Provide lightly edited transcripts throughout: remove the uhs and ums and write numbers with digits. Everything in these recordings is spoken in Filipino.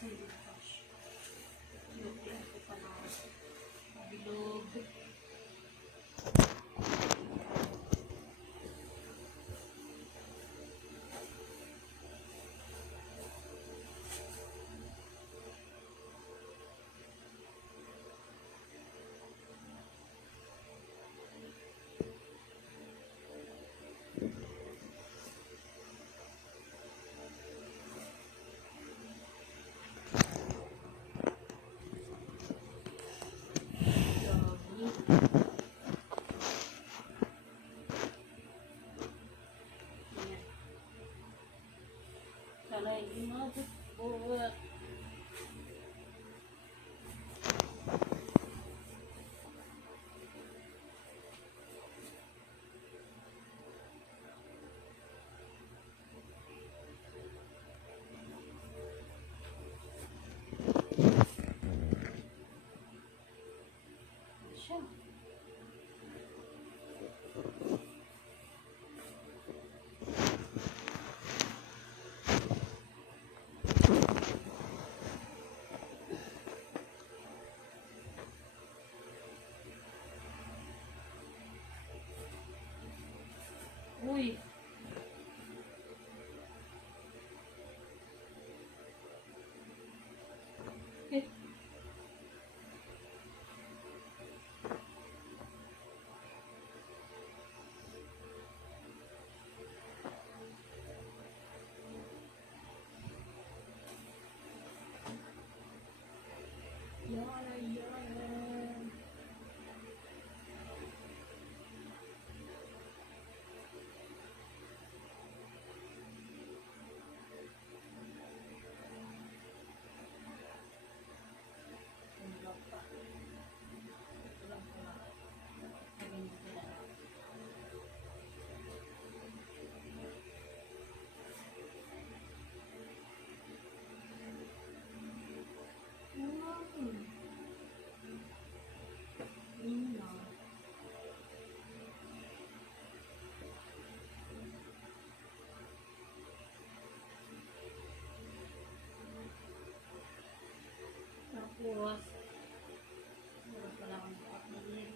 sa cash. Yung ko pa na bilog. Sana hindi mabot-bot. Siya. Uy. Eh. Yara, yara. Tapos, meron pala akong uploadin.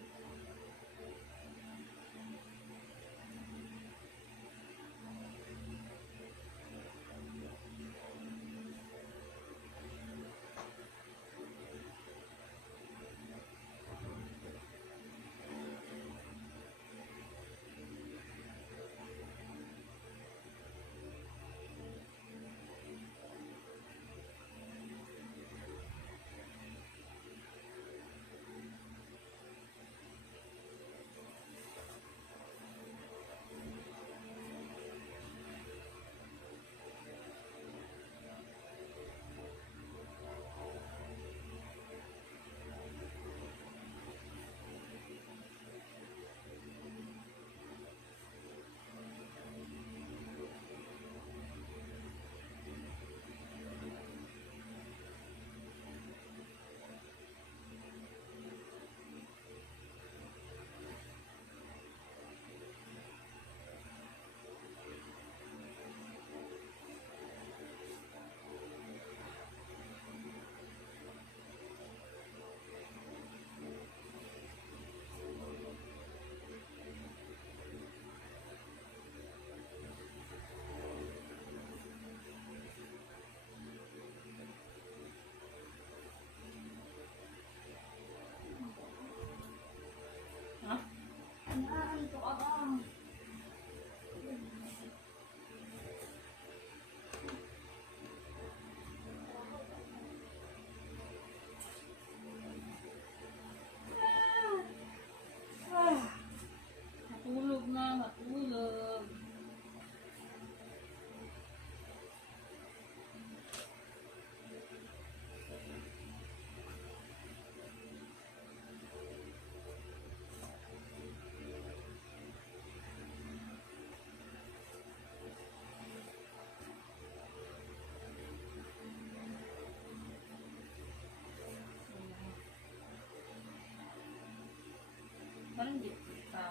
Ha? Ito ka ba? Matulog na, matulog. Parang di pa.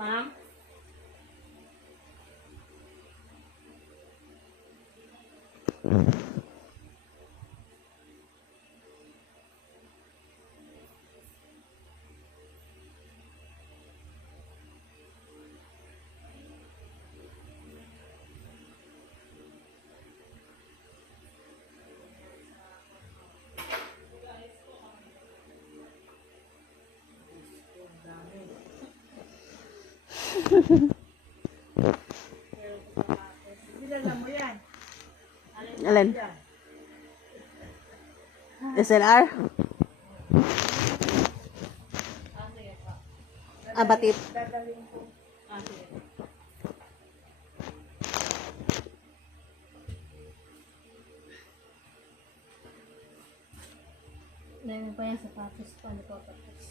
Ma'am? Bilala mo yan. Alin? SLR? Ah, sige pa. Ah, batip. Dadalhin ko. Ah, sige. Dami pa yung sapatos pa. Ano pa tapos?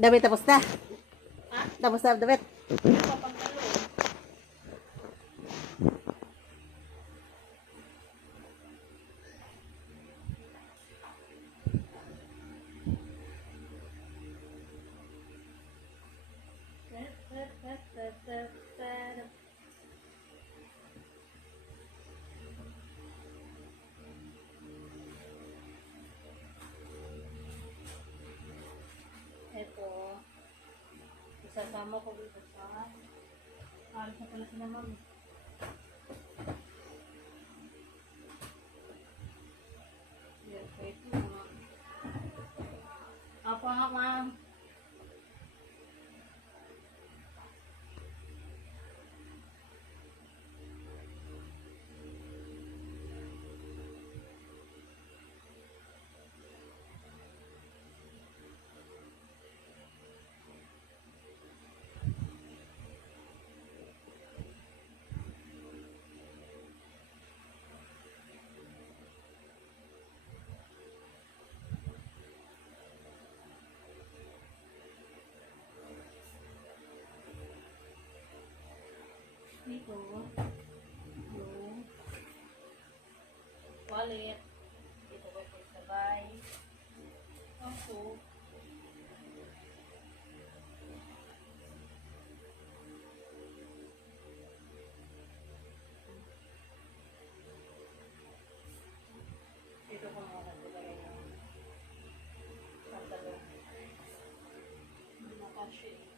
Damit tapos na. Ha? Tapos na damit. Ano pa pangkalo? Ito, isasama ko dito sa alis na pala sila ma'am. Yan, so ito mga apa nga ma'am? Dito, yung wallet. Dito ko ito sabay. Ako, dito ko mga nagbigay ng pantalon. Nakasya eh.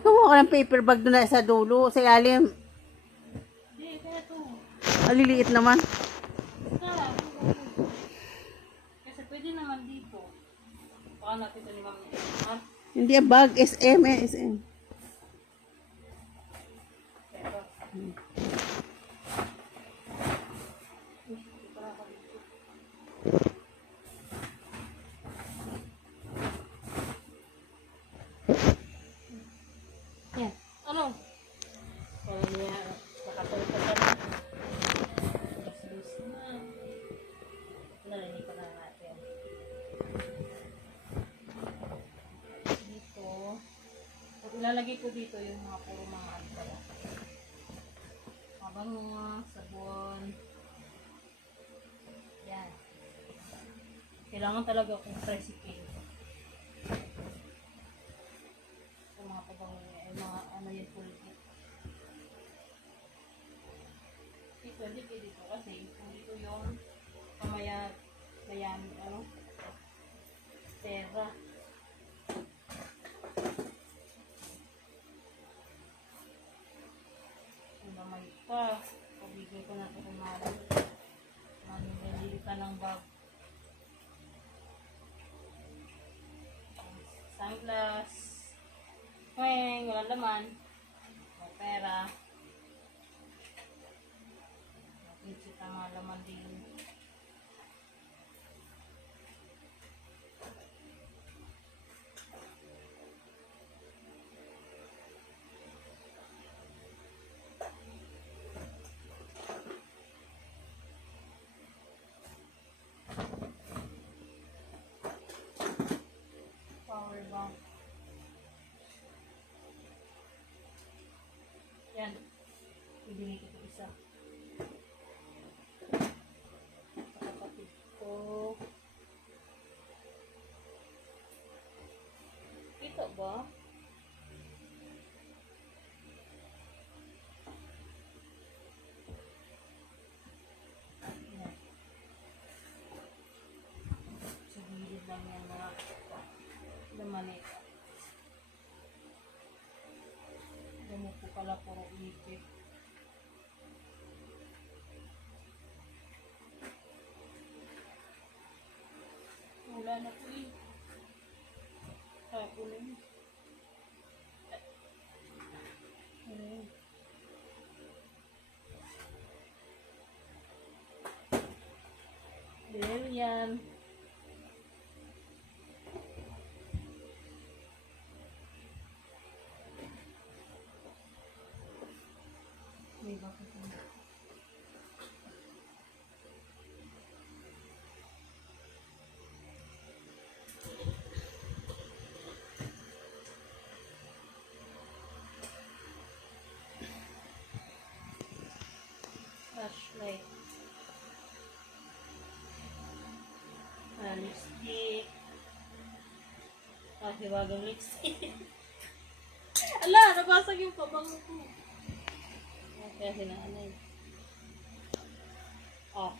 Kumuha ko ng paper bag doon na sa dulo, sa ilalim. Hindi, kaya to. Aliliit naman. Basta, kasi pwede naman dito. Baka nakita ni ma'am niya. Ha? Hindi ang bag, SM, SM. Pero, para ako dito. Yan. Ano? Kaya niya, nakatulog ka na. Yes, na. Narinig ko na natin. Dito. Ilalagay ko dito yung mga puro mga ano pala. Mabango, sabon. Yan. Kailangan talaga kung tricycle. Yung mga pabango niya, yung mga ano yung pulpit. Dito, hindi dito kasi kung dito yung pamaya, bayan, ano, pera. Kung damay ka, pabigay ko na ito kung manibili ka ng bag. Sunglass. Weng, wala laman. May pera. Pinsit ang mga laman din. Power bank. Yan. Ibili ko ito isa. Sa kapatid ko. ba? Ayan. Sa gilid lang yan mga lamanit. Ganun po pala puro ipit. Wala na po eh. Tapo na yun. Ayan. There yan. May bakit na. Flashlight. Lipstick. Hiwagang lipstick. Ala, nabasag yung pabango ko. Kaya hinaanay. Oh.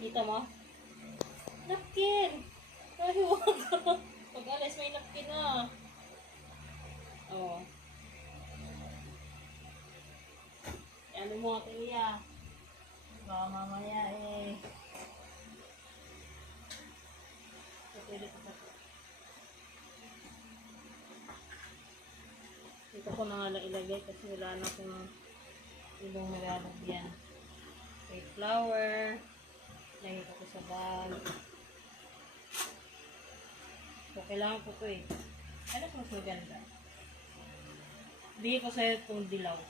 Kita mo? Napkin! Hiwaga. Pag alis may napkin na. Oh. Ano mo ate Lia? Baka mamaya eh. Patuloy ko pa. Dito ko na nga lang ilagay kasi wala na akong ibang malalagyan. Okay, flower. Lagay ko sa bag. So, kailangan ko ito eh. Ano mas maganda? Bigay ko sa'yo itong dilaw.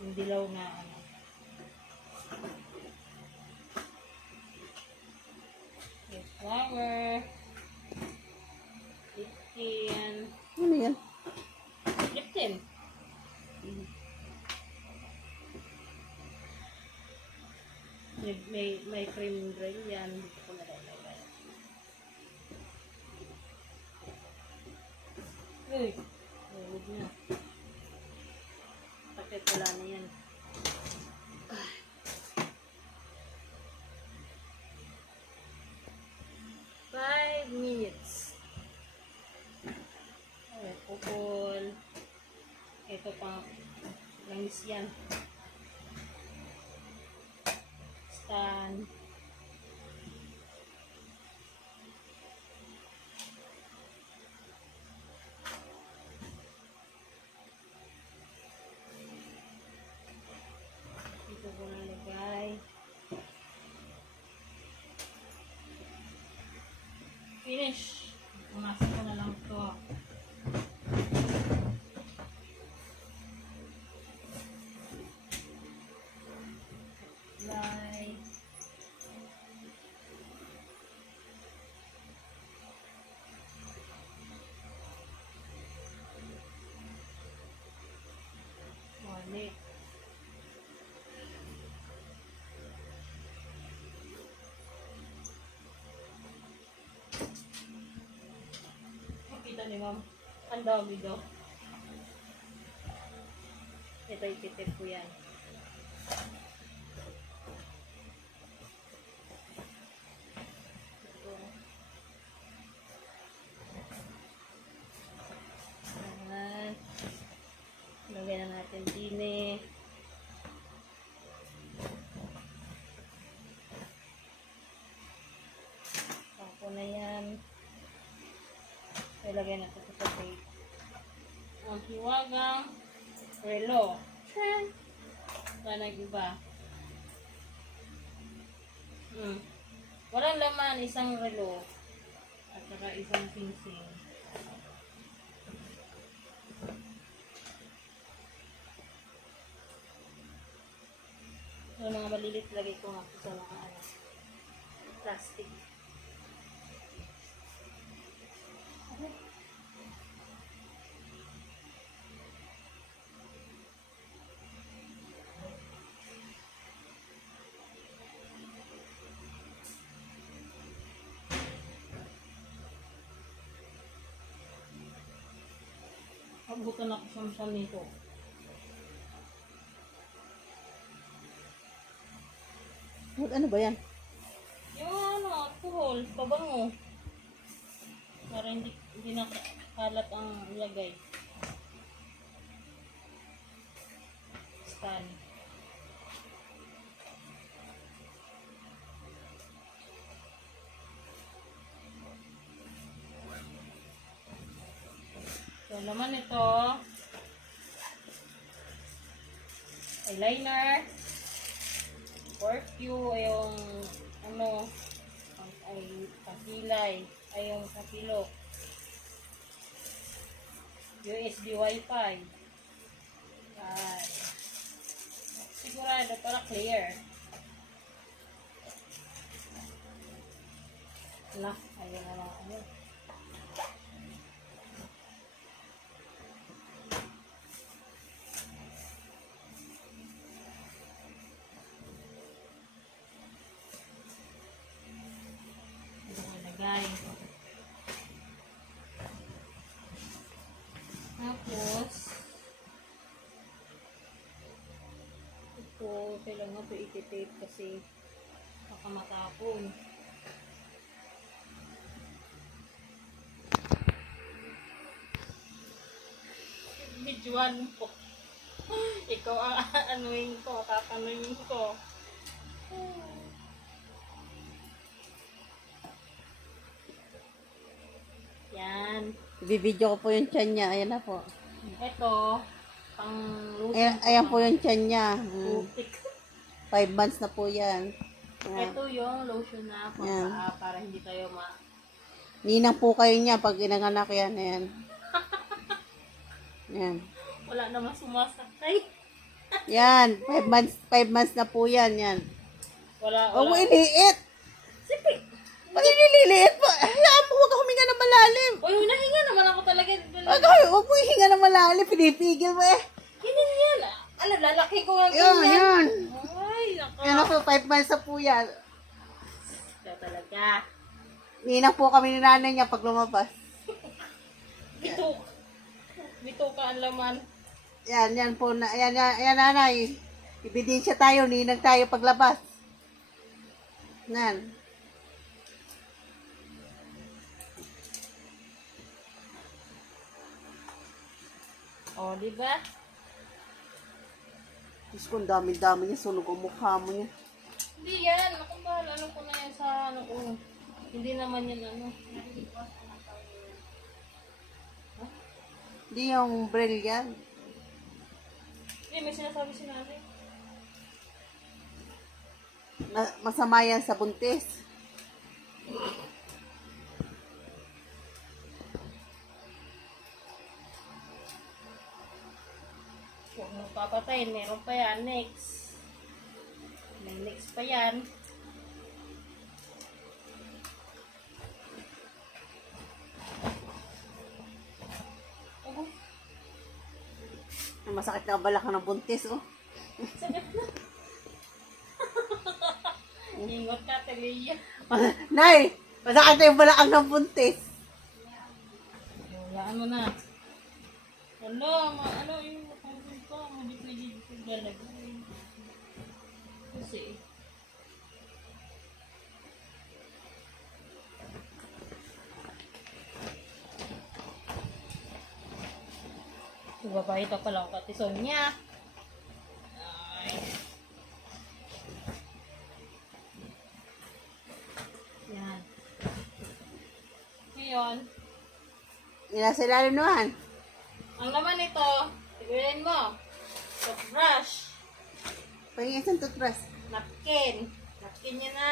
Yung dilaw na ano. Yes, flower. Liptin. Ano yan? Liptin. May cream drill yan. Dito ko nalalagay. Uy! Huwag na. Bakit wala na yan? 5 minutes. Okay, pupul. Ito pang langis yan. Stand. Ito ko nalagay. Finish. Pumasok ko na lang ito. Apply. Wali. Makita ni ma'am. Ang dami daw. Ito ititip ko yan. Ito. Ayan. Lagyan na natin din eh. Ako na yan. Ilagay natin ito sa tape. Ang hiwagang relo. Wala nag-iba. Walang laman, isang relo. At saka isang singsing. Yung mga malilit, lagay ko nga sa mga plastic. Nakabutan ako samsam nito. Ano ba yan? Yung ano, alcohol, pabango. Para hindi nakalat ang lagay. Stan. So, naman ito, eyeliner, perfume, yung ano, ay pakilay, ay yung kapilok, USB Wi-Fi, ay, sigurado para clear. Wala, ayun na lang ano. Guys. Tapos, ito, kailangan ito i-tape kasi baka matapon. Videoan po. Ikaw ang anuin ko, kakanuin ko. Yan. Ibibidyo ko po yung tiyan niya. Ayan na po. Ito, pang lotion. Ayan po yung tiyan niya. Putik. 5 months na po yan. Ayan. Ito yung lotion na pang Yan. paa para hindi tayo Ninang po kayo niya pag inanganak yan. Ayan. Yan. wala namang sumasakay. Yan. 5 months na po yan. Yan. Wala. Huwag mo iliit. Sipi. Pag inililiit po, hayaan mo, huwag ka huminga ng malalim. Uy, nahinga naman ako talaga. Huwag mo hinga ng malalim, pinipigil mo eh. Ganyan yan. Alam, lalaki ko nga Yun, ganyan. yun. Ay, nako. Yan po, 5 months na po yan. Ito talaga. Ninang po kami ni nanay niya pag lumabas. Bito ka ang laman. Yan po, yan nanay. Ebidensya tayo, ninang tayo paglabas. Yan. O, di ba? Diyos ko, ang dami-dami niya, sunog ang mukha mo niya. Hindi yan. Ako ba, ano ko na yan sa ano ko. Hindi naman yan ano. Hindi yung braille yan. Hindi, may sinasabi si nanay. Masama yan sa buntis. Huwag mo papatayin. Meron pa yan. Next. May next pa yan. Masakit na balakang ng buntis, oh. Ingot ka, Telia. Nay, masakit na yung balakang ng buntis. Wala mo na. Ano, ano yung makapagod ko? Hindi pwede ko lalagay. Kasi, babae ka pala ang katison niya. Ay. Yan. Ngayon, Nasa ilalim naman. ang laman nito, tigilin mo. Toothbrush, Pahingin isang toothbrush. napkin. Napkin niya na.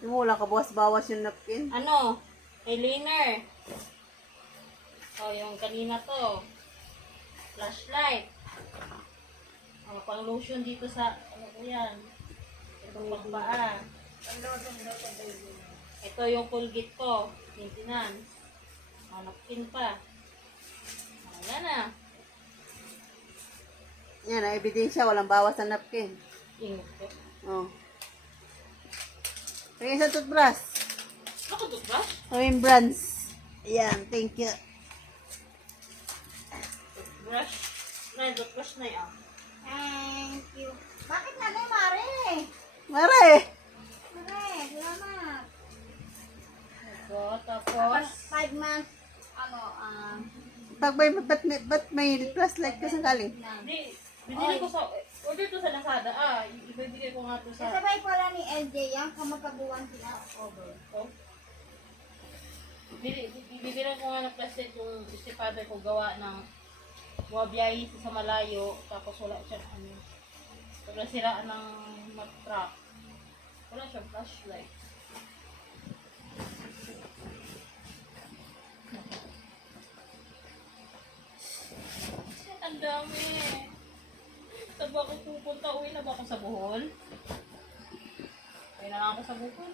Yung wala ka bawas-bawas yung napkin. Ano? Eyeliner. O, yung kanina to. Flashlight. Ang pang lotion dito sa, ano ko yan? Itong pagpaa. Ito yung Colgate ko. Maintenance. Napkin pa. Ayan na. Yan, ang ebidensya, walang bawas sa napkin. Ingot ko. Oh. Pahingin isang toothbrush. Ako toothbrush? Remembrance. Ayan, thank you. Brush. Nay, brush na yan. Thank you. Bakit nanay, Mare? Mare! Mare, salamat. So, tapos, 5 months, Ba't may flashlight ka sa galing? di, binili ko sa, order to sa Lazada. Ibibigay ko nga to sa, Kasabay pala ni LJ yan, kamagkabuan sila. Over. oh. Bibigyan ko nga ng plastic yung stepfather ko gawa ng buwabiyay sa malayo, tapos wala siya wala siraan ng mag-truck. Wala siyang flashlight. Ang dami. Saan ba ako pupunta? Uwi na ba ako sa Bohol? Uwi na lang ako sa Bohol.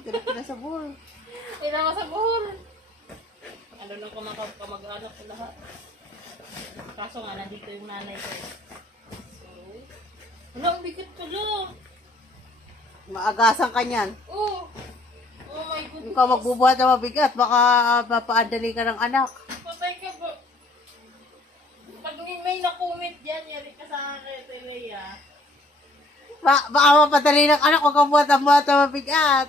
Ganap ka na sa buhol. Uwi na ako sa Bohol. Ano lang ko mga kamag-anak ko lahat. Kaso nga, nandito yung nanay ko. So, wala, ang bigat ko lang. Maagasan ka niyan. Oh! Oh my goodness. Kung ka magbubuhat na mabigat, baka mapaandali ka ng anak. Patay ka ba? Pag may nakumit dyan, yari ka sa akin, Leia. Baka mapadali ng anak kung kabuhat ang buhat na mabigat.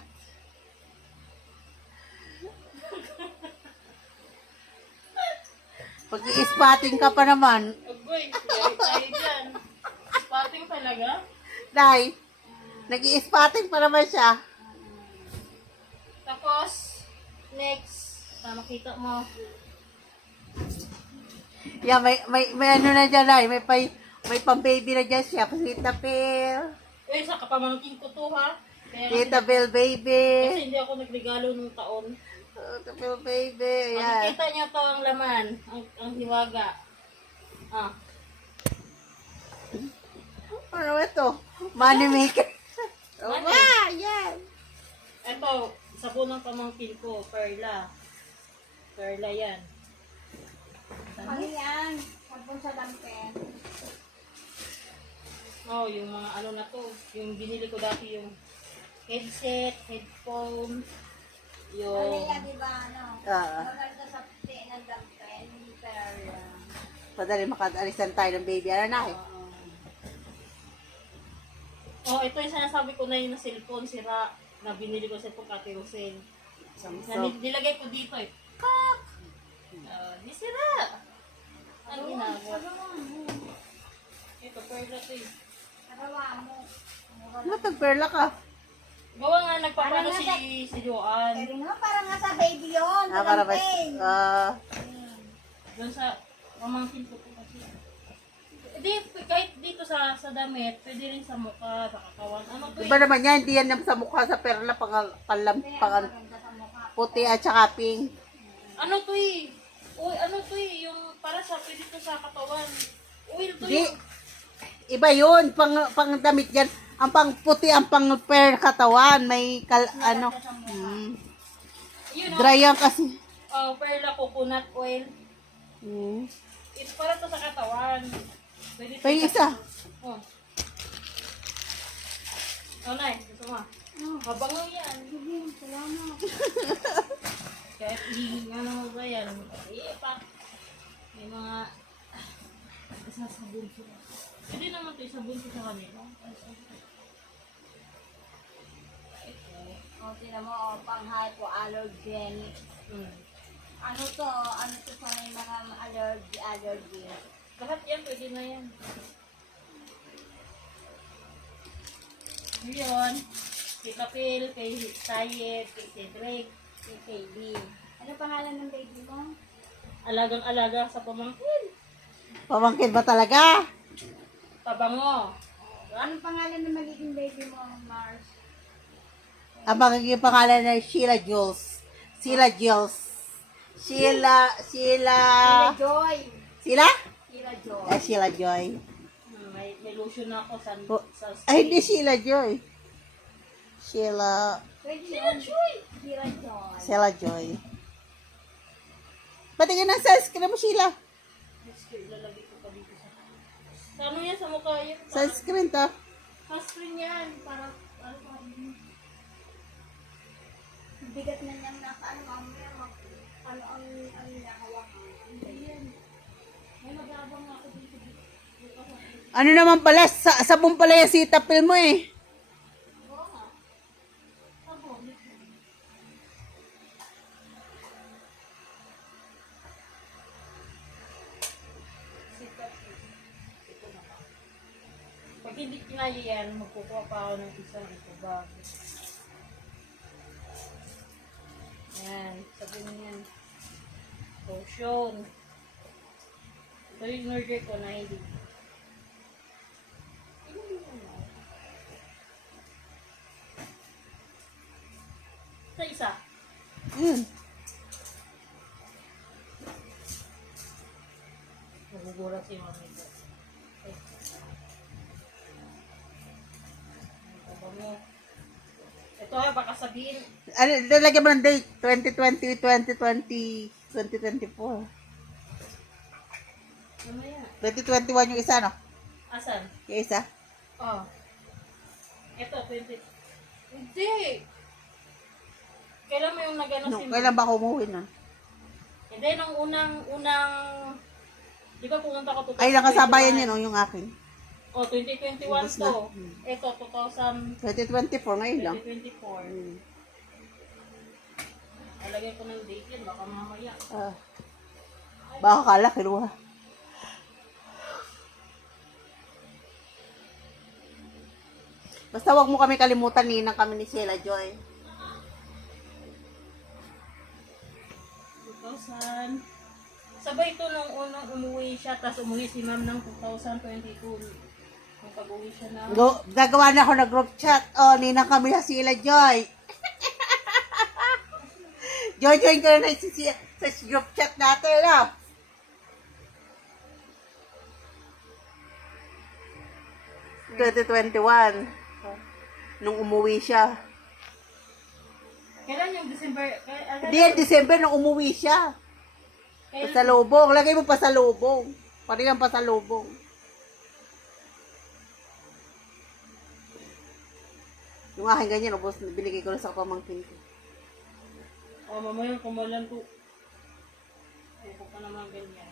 Pag i-spotting ka pa naman, Agoy, yari tayo dyan. Spotting talaga? Day, nag-i-spotting pa naman siya. Tapos, next, makita mo. Yeah, may ano na dyan, Day. May pang-baby na dyan siya. Tita Bell. Uy, sa kapamangking ko to, ha? Kaya Tita Bell, baby. kasi hindi ako nagregalo nung taon. Tita Bell, baby. Ayan. Makikita niyo to ang laman, ang hiwaga. Ano ito? Money maker. Money. Yan. Ito, sabon ng pamangkin ko, Perla. Perla yan. Ano yan? Sabon sa dampen. Oh, yung mga ano na to, yung binili ko dati yung headset, headphone, Ano yung yan, di ba? Maganda sa puti ng dampen. Pero, Padali makadalisan tayo ng baby. Ano na eh? oh, ito yung sinasabi ko na yung cellphone, sira, na binili ko sa Kati Rosel. Nilagay ko dito eh. Kak! Di sira! Ang ginagawa. Ito, Perla to eh. nagawa mo. Matag-perla ka. Gawa nga nagpapano Parang si Joanne. Pero nga, parang nga sa baby yun. Sa Para ba? dampen. Doon sa pamangkin ko po kasi. Hindi, kahit dito sa damit, pwede rin sa mukha, sa katawan. Ano to Diba naman yan? Hindi yan sa mukha sa perla Kaya maganda sa mukha. puti at saka pink. Ano to eh? Uy, ano to eh? Yung para sa pwede to sa katawan. Uy, ito Di, yung... iba yun. Pang damit yan. Ang pang puti, ang pang per katawan. May ano. Yun, Dry yan kasi. Perla coconut oil. Ito para to sa katawan. Pwede to Pa yung isa. Oh. Oh, Nay, gusto mo? Mabango yan. Salamat. Kahit ano mo ba yan? Pa. May mga isasabon ko. Pwede naman ito isabon ko sa kanila. O, tinan mo, pang hypoallergenic. Ano to sa may mga allergy. Lahat yan, pwede na yan. Ngayon, kay Kapil, kay Sayed, kay Cedric, kay KB. Ano pangalan ng baby mo? Alagang-alaga sa pamangkin. Pamangkin ba talaga? Tabango. Anong pangalan ng magiging baby mo, Mars? Ang magiging pangalan na Sheila Jules. Sheila Jules. Sheila. Sheila Joy. Sheila? Sheila Joy. Sheila Joy. May lotion na ako sa skin. Ay, hindi Sheila Joy. Sheila. Pwede Sheila yun. Joy! Sheila Joy. Sheila Joy. Patingin ng sunscreen mo, Sheila. Lalagay ko pa dito sa... Sa ano yan? Sa mukha yan? Sunscreen to. Sunscreen yan. Para... Bigat na niyang nakaano, mamaya ano ang nakawakan. Ayan. Ano Habang ako dito. Ano naman pala, sabon pala yung Cetaphil mo eh. Oo nga. Sabon. Pag hindi kinaya yan, magkukuha pa ako ng isang ito bag. Yan, sabon yan. Lotion. Ito yung in-order ko na hindi. Sa isa. Hmm. Nagugulat si mami ko. Ay. Ito ba mo? Ito ay baka sabihin. Ano, lalagyan mo ng date, 2020, 2020, 2024. Ano yan? 2021 yung isa, no? Asan? Yung isa. Oh. Ito, 20. Hindi. Kailan mo yung nagano No, si kailan ba ako umuwi nun? Hindi, nung unang, di ba pumunta ko 2021? Ay, nakasabayan yun, oh, yung akin. Oh, 2021 Ubus na. to. Ito, 2024, ngayon lang. 2024. Hmm. Alagay ko ng date yan, baka mamaya. Ah. Baka kala, kiluha. Basta wag mo kami kalimutan, ninang kami ni Sheila Joy. 2000. Sabay ito nung unang umuwi siya, tapos umuwi si ma'am ng 2022. Nung pag-uwi siya na. Gagawa na ako ng group chat. Oh, ninang kami na Sheila Joy. Join ka na sa group chat natin, no? Nung umuwi siya. Kailan yung December? Hindi yan, December nung umuwi siya. Kailan? Pasalubong. Lagay mo pasalubong. Pari ang pasalubong. Yung aking ganyan, ubos, binigay ko na sa pamangkin ko. Oh, mamaya kumalan to. Ayoko pa naman ganyan.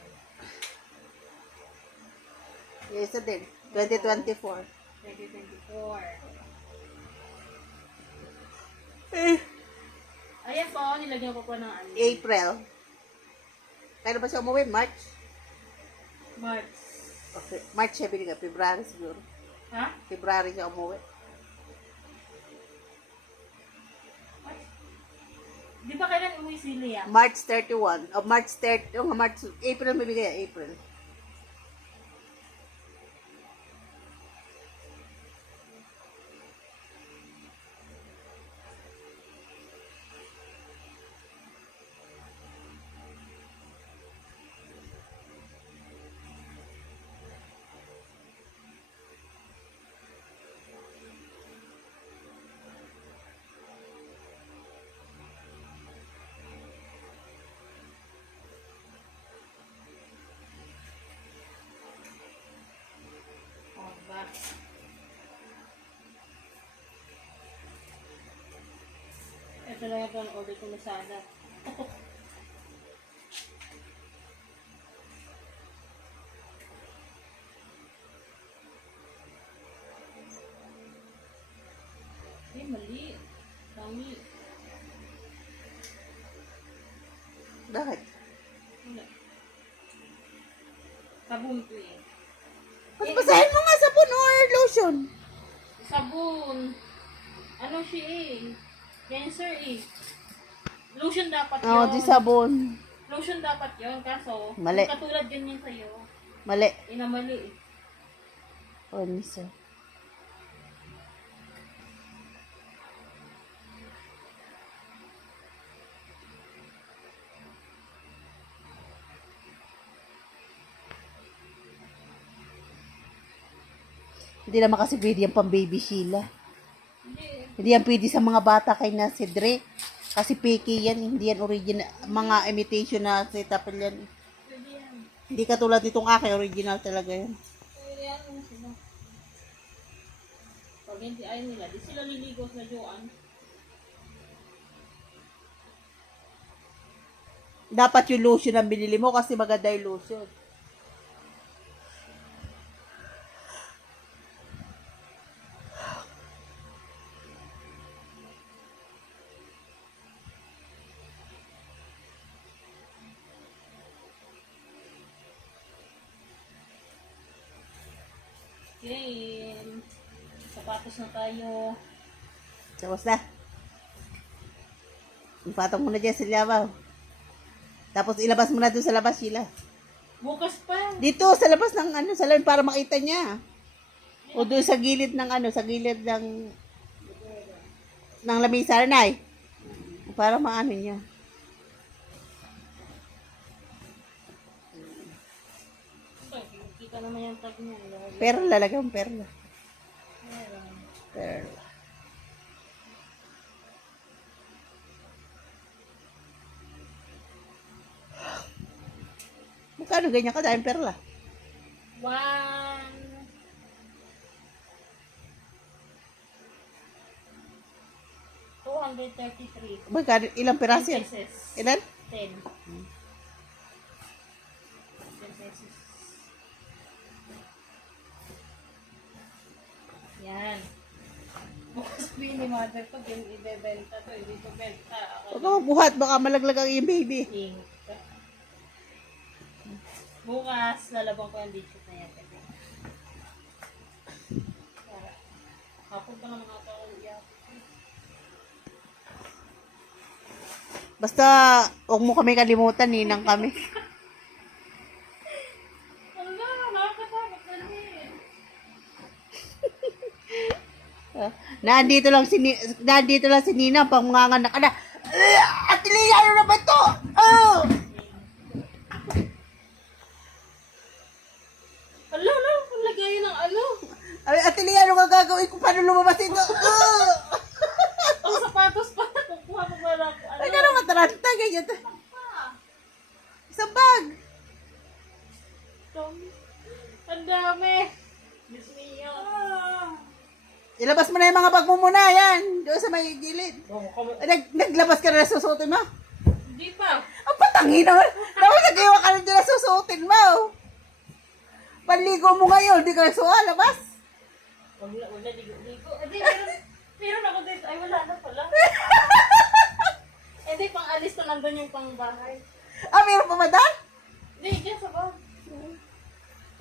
Yung isa din, 2024. 2024. Eh, Ayan po, nilagyan ko pa ng ano. April. Kailan ba siya umuwi? March? March. Okay. March siya binigay. February siguro. Ha? February siya umuwi. March? Di ba kailan umuwi si Leah? March 31. O March 30. O March, April may bigay. April. Oh, ba? Ito lang yung order ko na sana. Eh, mali. Dami. Bakit? Wala. Sabon to eh. Mas basahin mo nga sabon or lotion. Sabon. Ano siya eh? Cleanser eh. Lotion dapat yun. Oo, di sabon. Lotion dapat yun. Kaso, Mali. yung katulad ganyan sa'yo. Mali. Inamali eh. Oh, miso. Hindi naman kasi pwede yan pang baby Sheila. Hindi. Hindi yan pwede sa mga bata kay na si Dre. Kasi fake yan, hindi yan original. Mga imitation na Cetaphil yan. Pwede yan. Hindi katulad itong akin, original talaga yan. Pwede yan mo sila. Pag hindi ayaw nila, di sila liligo sa Joan. Dapat yung lotion ang binili mo kasi maganda yung lotion. Okay. Sapatos na tayo. Tapos na. Ipatong mo na dyan sa labaw. Tapos ilabas mo na doon sa labas, Sheila. Bukas pa. Dito, sa labas ng salamin para makita niya. O doon sa gilid ng sa gilid ng lamisa na para maano niya. Kita naman yung tag niya. Perla, lagyan perla. Meron. Perla. Magkano ganyan ka dahil perla? 233 Magkano? Ilang piraso yan? pesos. Ilan? 10. 10 pesos. Yan. Bukas ni mother ko, yung ibebenta to, hindi ko benta. Huwag ka magbuhat, baka malaglag ang iyong baby. Ink. Bukas, lalabang ko yung digit na yan. Para, hapon pa naman ako iyak. Basta, huwag mo kami kalimutan, ninang kami. Wala, nakakatakot na rin. Nandito lang si Nina pang manganganak ka na. Ate Lia, ano na ba ito? Oh! Hala, ang lagay ng ano? Ate Lia, ano ka gagawin ko? Paano lumabas ito? Oh! Ang sapatos pa, kukuha ko ba lang. Ay, gano'ng mataranta, ganyan. Isang bag. Ang dami. Diyos niyo. Ilabas mo na yung mga bag mo muna, yan. Doon sa may gilid. Naglabas ka na na susuotin mo? Hindi pa. Ang patangi naman. Dapat nag-iwa ka na dyan na susuotin mo. Panligo mo ngayon, di ka nagsuha, labas. Wala, ligo. Hindi, meron ako dito. Ay, wala na pala. Hindi, pang alis na nandun yung pang bahay. Ah, meron pa ba daan? Hindi, dyan sa bag.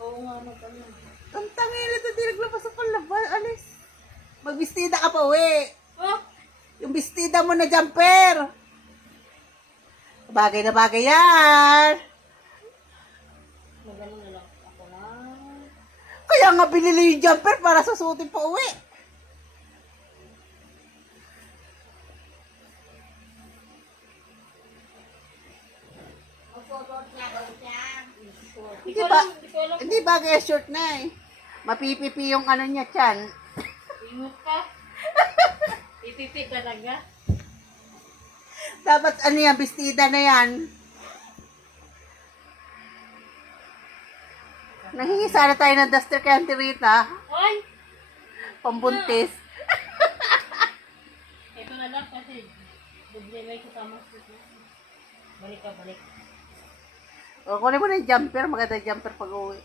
Oo nga, pala. Ang tangi nito, di naglabas sa palabas. Alis. Magbistida ka pa, uwi. Oh, Yung bestida mo na jumper. Bagay na bagay yan. magaling na lang ako na. Kaya nga binili yung jumper para susutin pa uwi. Magsusuot niya daw siya. Hindi ko alam. Hindi bagay ang short na eh. Mapipipi yung niya, tiyan. Ingot ka. Ipipi talaga. Dapat yan, bestida na yan. Nahingi sana tayo ng duster kay Auntie Rita. Ay! Pambuntis. Ito na lang kasi doble may kasama sa balik ka, balik. O, kunin mo na yung jumper. Maganda yung jumper pag uwi.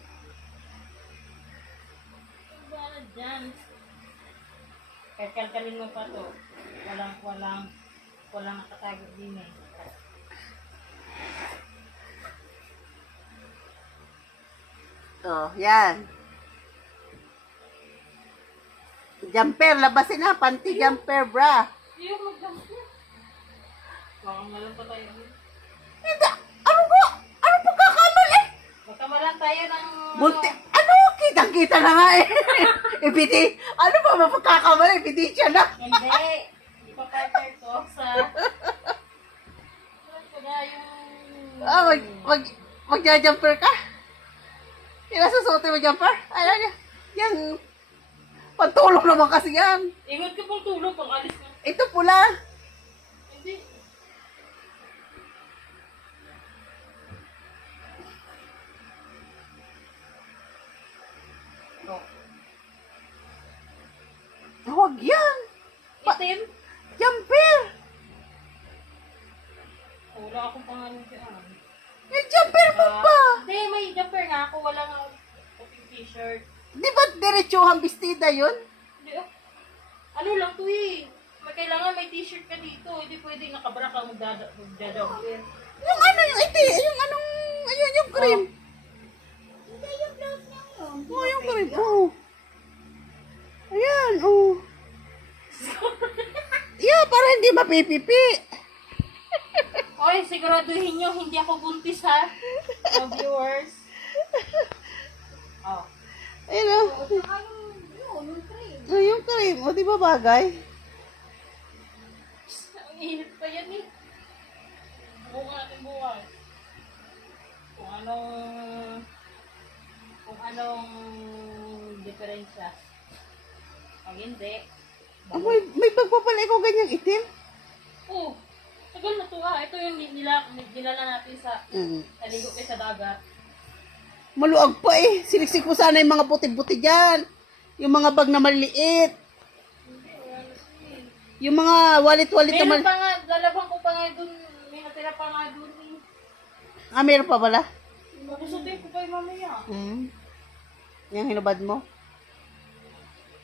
Wala dyan. Kahit kalkalin mo pa to. Walang nakatago din eh. O, yan. Jumper, labasin na. Panty jumper, bra. Iyo, mag-jumper. Baka malang pa tayo. Hindi. Ano ba? Ano pagkakamali? Baka malang tayo ng... Bunti. Ano? Kitang-kita na nga eh. Ipiti. Ano ba mapagkakamali? Ipiti siya na. Hindi. Hindi pa partner ko sa... Ano ko na yung... Ah, magja-jumper ka? Susuotin mo jumper? Ano niya? Yan. Pantulong naman kasi yan. Ingat ka pang tulog, pang alis na. Ito pula. Hindi. Oh. Huwag yan. Itim? Jumper. Wala akong pangalan dyan. Yung jumper mo pa. Hindi, may jumper nga ako. Wala nga puting t-shirt. Di ba diretsuhang bestida yun? Hindi, ano lang to eh. May kailangan may t-shirt ka dito. Hindi pwede nakabra ka magdadamper. Yung yung iti, yung ayun, yung cream. Hindi yung blouse niya yun. Oh, yung cream. Oh. mapipipi. Oy, siguraduhin nyo, hindi ako buntis ha. Mga viewers. Oh. Ayun o. Saka yung cream. Yung cream. O, di ba bagay? Ang init pa yan eh. Bukan natin bukas. Kung anong diferensya. Pag hindi, May pagpapalay ko ganyang itim. oh, tagal na to ha. Ito yung dinala natin sa naligo kayo sa dagat. Maluag pa eh. Siliksik mo sana yung mga puti-puti dyan. Yung mga bag na maliit. Yung mga walit-walit na Meron maliit. pa nga, lalabang ko pa nga dun, may natira pa nga dun eh. Ah, meron pa pala? Makusutin ko pa yung mamaya. Yung hinubad mo?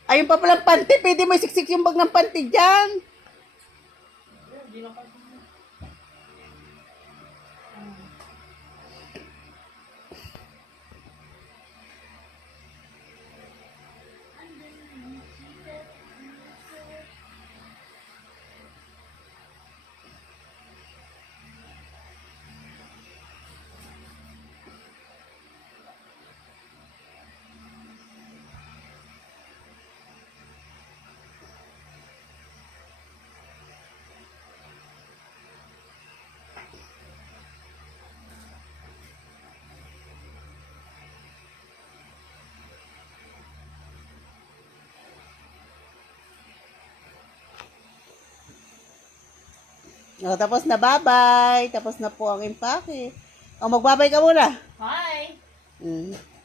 Ayun pa palang panty. Pwede mo isiksik yung bag ng panty dyan. Hindi na pa. O, tapos na, bye-bye. Tapos na po ang impake. O, magbabay ka muna. Hi! Mm.